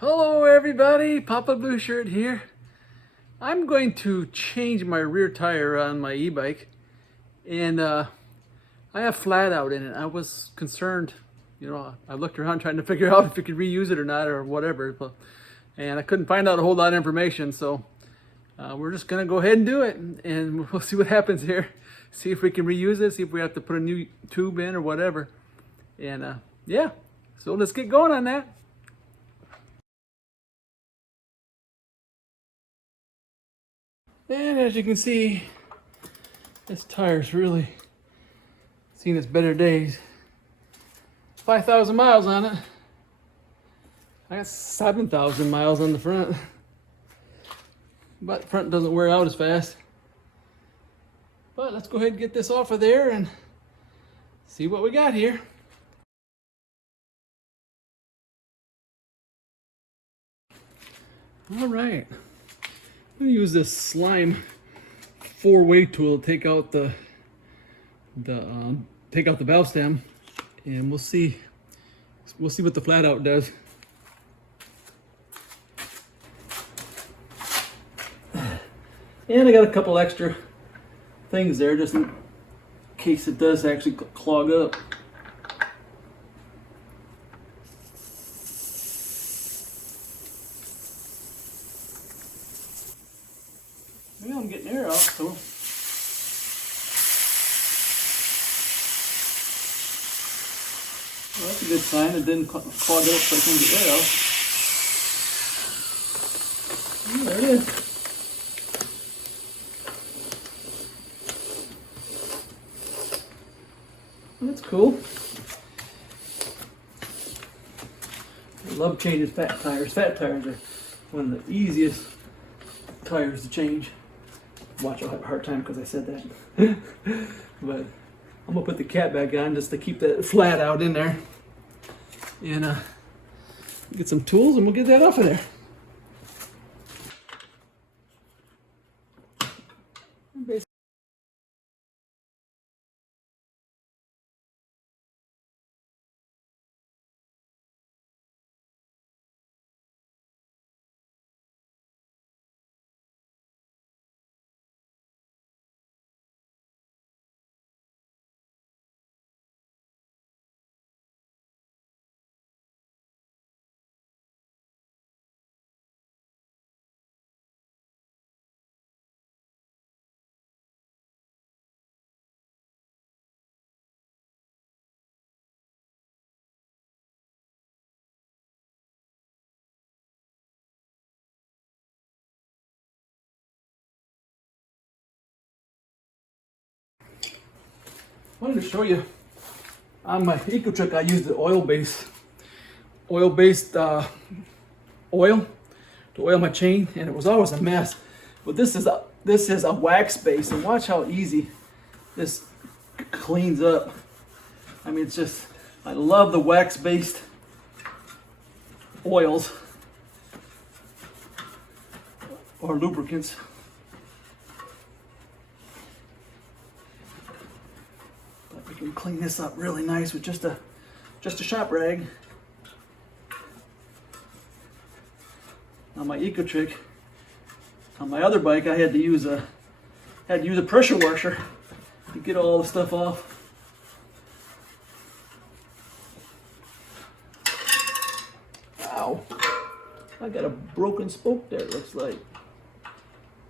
Hello everybody, Papa Blue Shirt here. I'm going to change my rear tire on my e-bike, and I have Flatout in it. I was concerned, I looked around trying to figure out if you could reuse it or not or whatever, and I couldn't find out a whole lot of information, so we're just gonna go ahead and do it, and we'll see what happens here. See if we can reuse it, see if we have to put a new tube in or whatever, and yeah, so let's get going on that. And as you can see, this tire's really seen its better days. 5,000 miles on it. I got 7,000 miles on the front. But the front doesn't wear out as fast. But let's go ahead and get this off of there and see what we got here. All right. I'm gonna use this slime 4-way tool to take out the valve stem, and we'll see what the Flatout does. And I got a couple extra things there just in case it does actually clog up. Well, I'm getting air out, so well, that's a good sign. It didn't clog it up so I can get air out. Oh, there it is. That's cool. I love changing fat tires. Fat tires are one of the easiest tires to change. Watch, I'll have a hard time because I said that. But I'm gonna put the cap back on just to keep that Flatout in there, and get some tools and we'll get that off of there. I wanted to show you on my ecotric I used the oil-based oil to oil my chain, and it was always a mess. But this is a wax base, and watch how easy this cleans up. I mean, it's just, I love the wax-based oils or lubricants. But we can clean this up really nice with just a shop rag. On my ecotric, on my other bike, I had to use a pressure washer to get all the stuff off. Ow! I got a broken spoke there. It looks like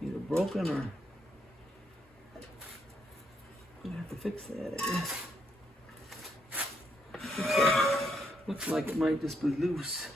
either broken or I'm gonna have to fix that, I guess. Looks like it might just be loose.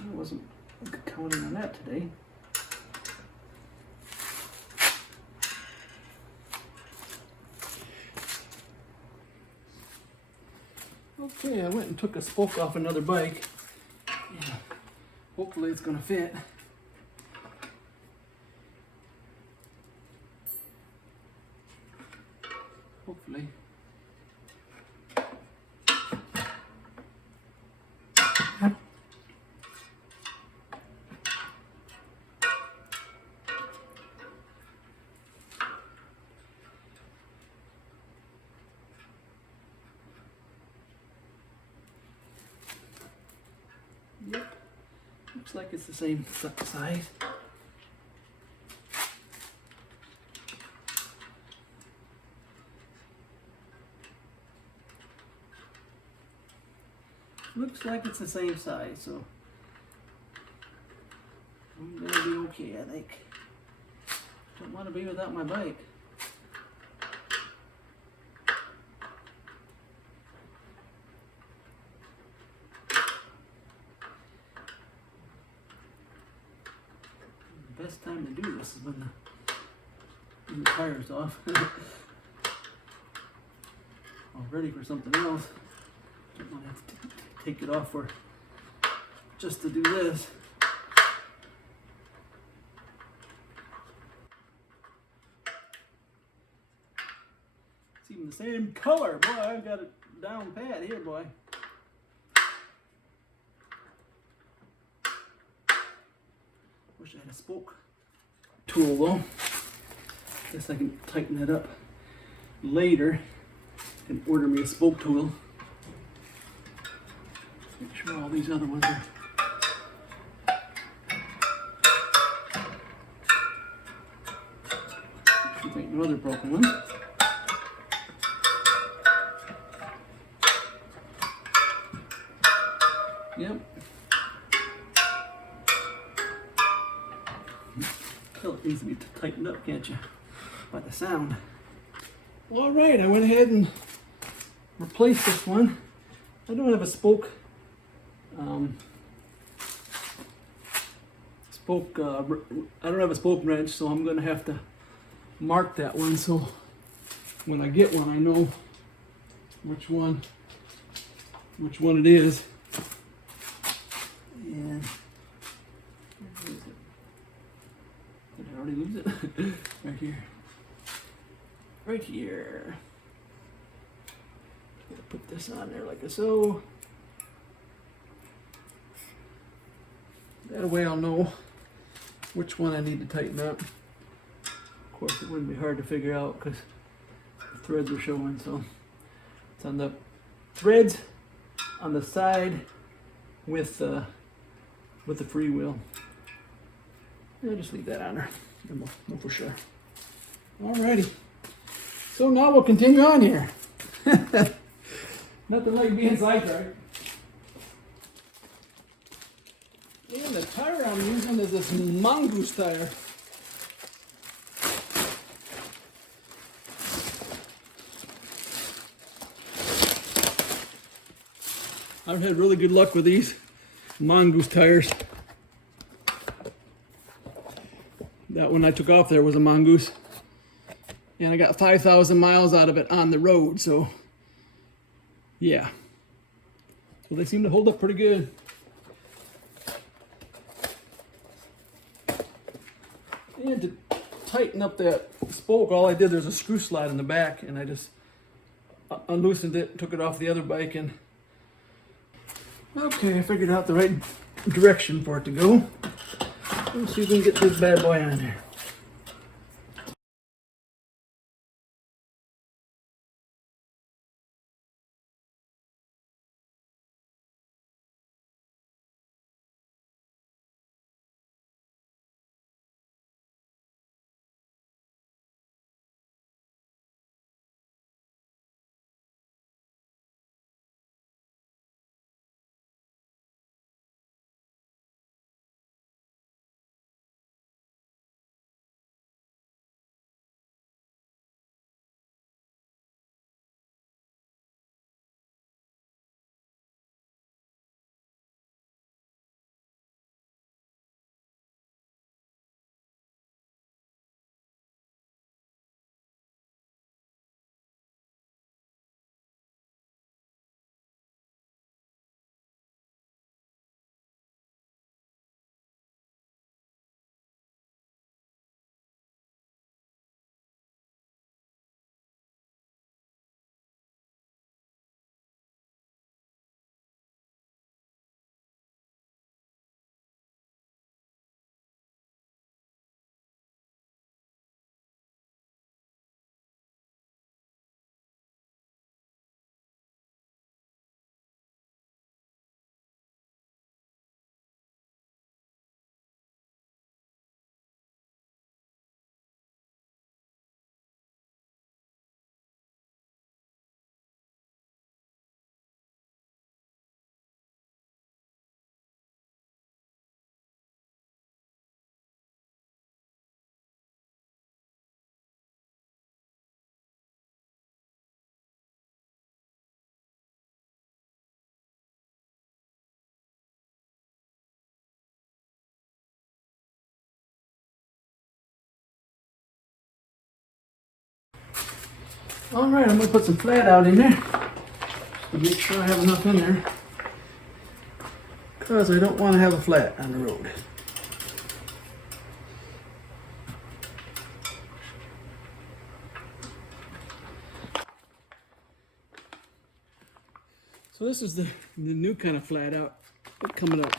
I wasn't counting on that today. Okay, I went and took a spoke off another bike. Yeah, hopefully it's gonna fit. Hopefully. Yep, looks like it's the same size. Looks like it's the same size, so I'm gonna be okay, I think. Don't want to be without my bike. The best time to do this is when the tire's off. I'm ready for something else. Don't want to have to take it off for just to do this. It's even the same color. Boy, I've got it down pat here, boy. Wish I had a spoke tool though. Guess I can tighten it up later and order me a spoke tool. Make sure all these other ones are. Should make no other broken ones. Yep. Still it needs to be tightened up, can't you? By the sound. All right, I went ahead and replaced this one. I don't have a spoke. I don't have a spoke wrench, so I'm gonna have to mark that one. So when I get one, I know which one it is. And where is it? Did I already lose it? Right here. Right here. Put this on there like so. That way I'll know which one I need to tighten up. Of course, it wouldn't be hard to figure out because the threads are showing. So it's on the threads on the side with the FREEWHEEL. I'll just leave that on there, and we'll know for sure. Alrighty. So now we'll continue on here. Nothing like being sidetracked. And the tire I'm using is this mongoose tire. I've had really good luck with these mongoose tires. That one I took off there was a mongoose. And I got 5,000 miles out of it on the road, so yeah. So they seem to hold up pretty good. And to tighten up that spoke, all I did, there's a screw slot in the back, and I just unloosened it, took it off the other bike, and okay, I figured out the right direction for it to go. Let's see if we can get this bad boy on there. All right, I'm gonna put some Flatout in there to make sure I have enough in there, because I don't want to have a flat on the road. So this is the new kind of Flatout. Coming up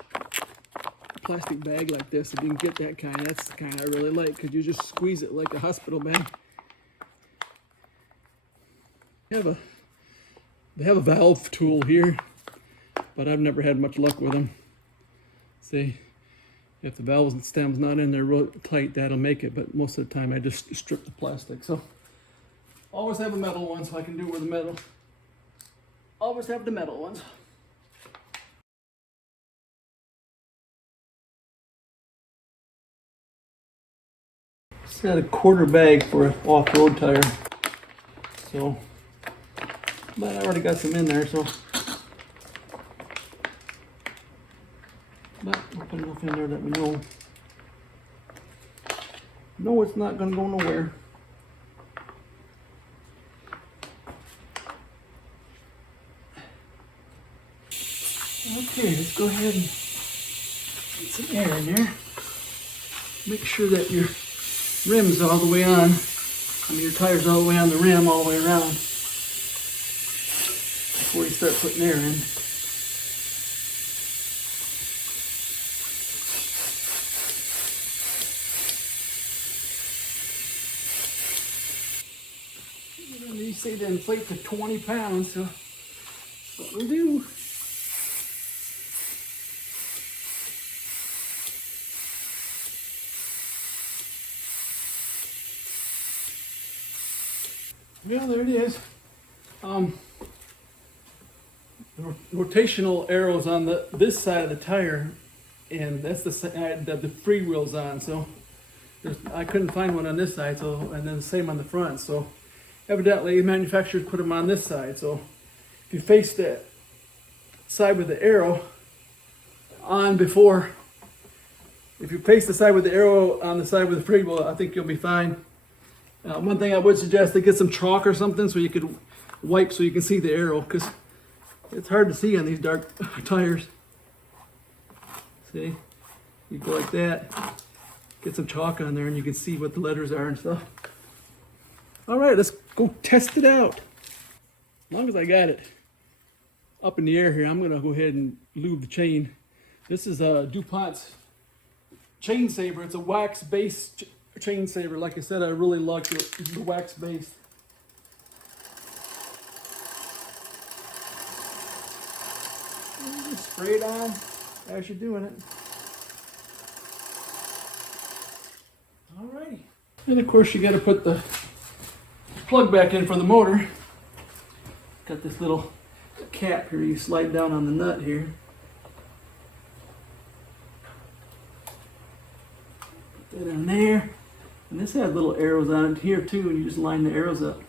a plastic bag like this. If you can get that kind, that's the kind I really like, because you just squeeze it like a hospital bag. They have a valve tool here, but I've never had much luck with them. See, if the valve stem's not in there real tight, that'll make it, but most of the time I just strip the plastic. So always have a metal one so I can do with the metal. Always have the metal ones. Just got a quarter bag for an off-road tire. So, but I already got some in there, so. But I'll put enough in there that we know. No, it's not gonna go nowhere. Okay, let's go ahead and get some air in there. Make sure that your rim's all the way on. I mean, your tire's all the way on the rim, all the way around, before you start putting air in. You say to inflate to 20 pounds, so that's what we'll do. Well, there it is. Rotational arrows on this side of the tire, and that's the side that the FREEWHEEL's on. So I couldn't find one on this side, so, and then the same on the front. So evidently, manufacturers put them on this side. So if you face that side with the arrow on before, if you face the side with the arrow on the side with the FREEWHEEL, I think you'll be fine. One thing I would suggest to get some chalk or something so you could wipe so you can see the arrow, because it's hard to see on these dark tires. See, you go like that, get some chalk on there and you can see what the letters are and stuff. All right, let's go test it out. As long as I got it up in the air here, I'm gonna go ahead and lube the chain. This is DuPont's chain saver. It's a wax-based chain saver. Like I said, I really like the wax base. Just spray it on as you're doing it. Alrighty. And of course you got to put the plug back in for the motor. Got this little cap here. You slide down on the nut here. Put that on there. And this has little arrows on it here too, and you just line the arrows up.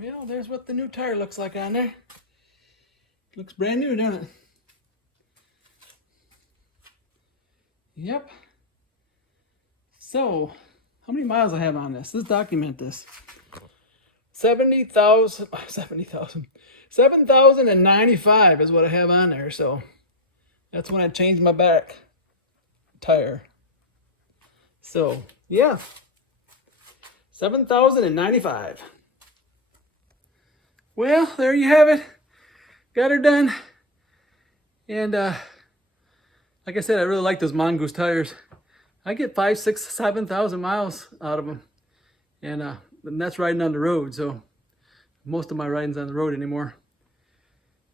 Well, there's what the new tire looks like on there. Looks brand new, doesn't it? Yep. So, how many miles I have on this? Let's document this. 7,095 is what I have on there. So, that's when I changed my back tire. So, yeah, 7,095. Well, there you have it. Got her done. And like I said, I really like those Mongoose tires. I get 5, 6, 7,000 miles out of them. And that's riding on the road. So most of my riding's on the road anymore.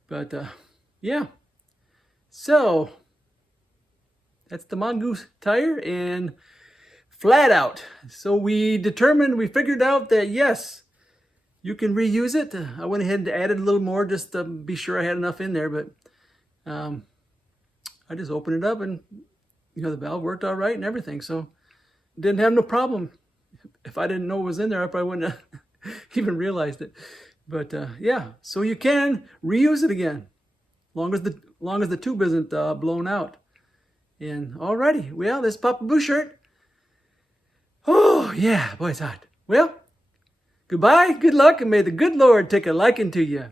But yeah. So that's the Mongoose tire and Flatout. So we figured out that yes, you can reuse it. I went ahead and added a little more just to be sure I had enough in there, but I just opened it up and the valve worked all right and everything. So didn't have no problem. If I didn't know it was in there, I probably wouldn't have even realized it. But yeah, so you can reuse it again, long as the tube isn't blown out. And alrighty, well, this Papa Blue Shirt Oh, yeah, boy, it's hot. Well, goodbye, good luck, and may the good Lord take a liking to you.